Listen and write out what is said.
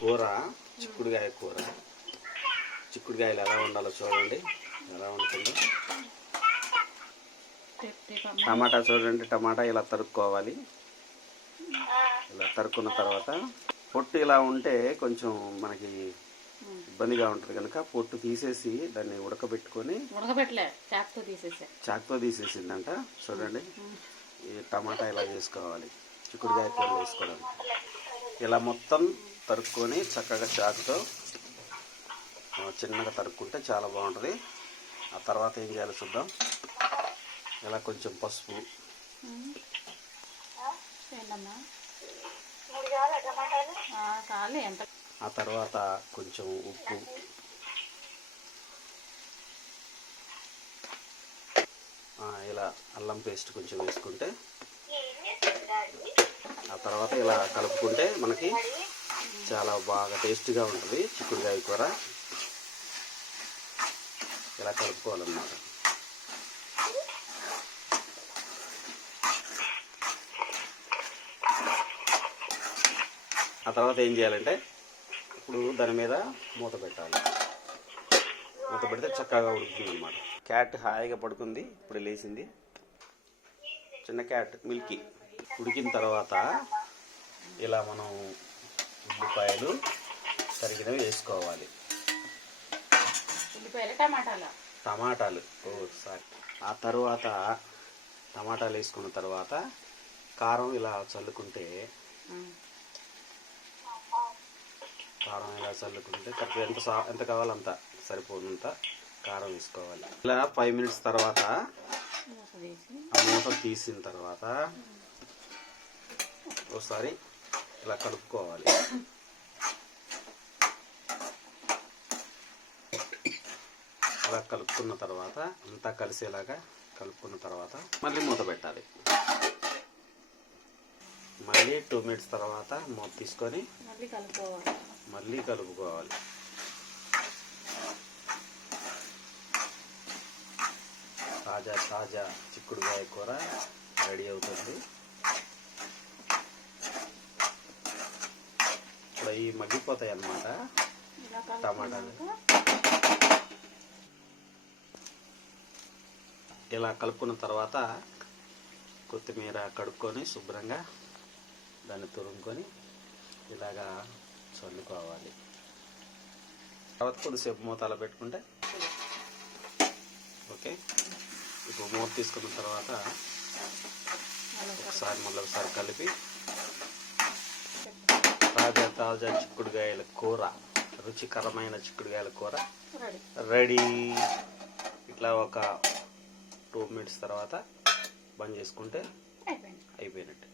కూర, చిక్కుడుకాయ కూర. చిక్కుడుకాయలు ఎలా ఉండాలో చూడండి, ఎలా ఉంటుందో. టమాటా చూడండి, టమాటా ఇలా తరుక్కోవాలి. ఇలా తరుక్కున్న తర్వాత పొట్టు ఇలా ఉంటే కొంచెం మనకి ఇబ్బందిగా ఉంటుంది కనుక పొట్టు తీసేసి దాన్ని ఉడకబెట్టుకొని చాకుతో తీసేసిందంట. చూడండి, ఈ టమాటా ఇలా వేసుకోవాలి, చిక్కుడుకాయ కూర వేసుకోవడానికి. ఇలా మొత్తం తరుక్కొని చక్కగా చాకుతో చిన్నగా తరుక్కుంటే చాలా బాగుంటుంది. ఆ తర్వాత ఏం చేయాలో చూద్దాం. ఇలా కొంచెం పసుపు, ఆ తర్వాత కొంచెం ఉప్పు, ఇలా అల్లం పేస్ట్ కొంచెం వేసుకుంటే, ఆ తర్వాత ఇలా కలుపుకుంటే మనకి చాలా బాగా టేస్టీగా ఉంటుంది చిక్కుడుకాయ కూర. ఇలా కలుపుకోవాలన్నమాట. ఆ తర్వాత ఏం చేయాలంటే ఇప్పుడు దాని మీద మూత పెట్టాలి. మూత పెడితే చక్కగా ఉడుకుతుంది అన్నమాట. క్యాట్ హాయిగా పడుకుంది, ఇప్పుడు లేచింది. చిన్న క్యాట్ మిల్కీ. ఉడికిన తర్వాత ఇలా మనం ఉల్లిపాయలు తరిగినవి వేసుకోవాలి. టమాటాలు సారీ. ఆ తర్వాత టమాటాలు వేసుకున్న తర్వాత కారం ఇలా చల్లుకుంటే, కరెక్ట్ ఎంత కావాలో అంత సరిపోనంత కారం వేసుకోవాలి. ఇలా 5 minutes తర్వాత ఆ మూత తీసిన తర్వాత ఒకసారి ఇలా కలుపుకోవాలి. అలా కలుపుకున్న తర్వాత అంతా కలిసేలాగా కలుపుకున్న తర్వాత మళ్ళీ మూత పెట్టాలి. మళ్ళీ 2 minutes తర్వాత మూత తీసుకొని మళ్ళీ కలుపుకోవాలి. తాజా తాజా చిక్కుడుకాయ కూర రెడీ అవుతుంది. ఇప్పుడు ఇవి మగ్గిపోతాయి అన్నమాట టమాటాలు. ఇలా కలుపుకున్న తర్వాత కొత్తిమీర కడుక్కొని శుభ్రంగా దాన్ని తురుముకొని ఇలాగా చల్లుకోవాలి. తర్వాత కొద్దిసేపు మూత అలా పెట్టుకుంటే ఓకే. ఇప్పుడు మూత తీసుకున్న తర్వాత ఒకసారి కలిపి తాజా తాజా చిక్కుడుకాయల కూర, రుచికరమైన చిక్కుడుకాయల కూర రెడీ. ఇట్లా ఒక 2 minutes తర్వాత బంద్ చేసుకుంటే అయిపోయినట్టు.